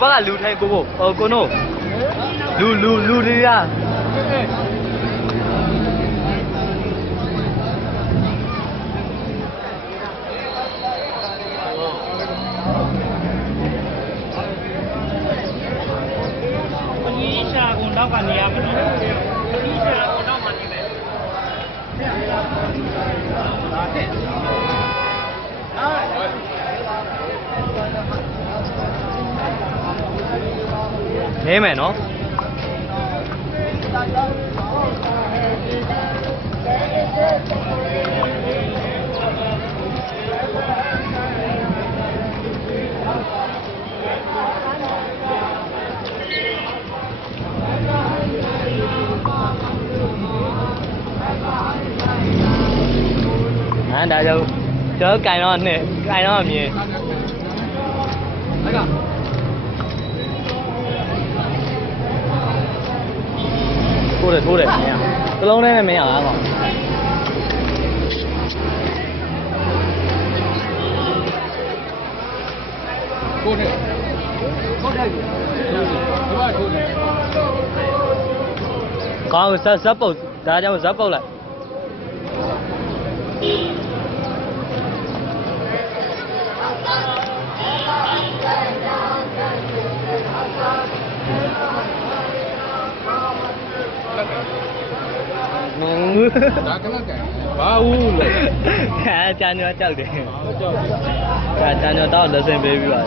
ဘက်ကလူထိုင်ကိုကိုနိုလူတွေက ရှာကုန်တော့ကနေရမယ်နော်ဒီရှာကုန်တော့မှနေမယ်နေမယ်နော်ဒါကြောင့်ကျွန်တော်ကင်တော့နဲ့ကင်တော့အမြင်ထိုးတယ်မင်းတလုံးနဲ့မင်းရလားကောင်ထိုးတယ်ကောင်းဇက်ပုတ်ဒါကြောင့်ဇက်ပုတ်လိုက်ဒါကလကဲဘာဘူးလဲ အဲကျန်တော့ကြောက်တယ်ကျန်တော့လက်စင်ပေးပြီးပါ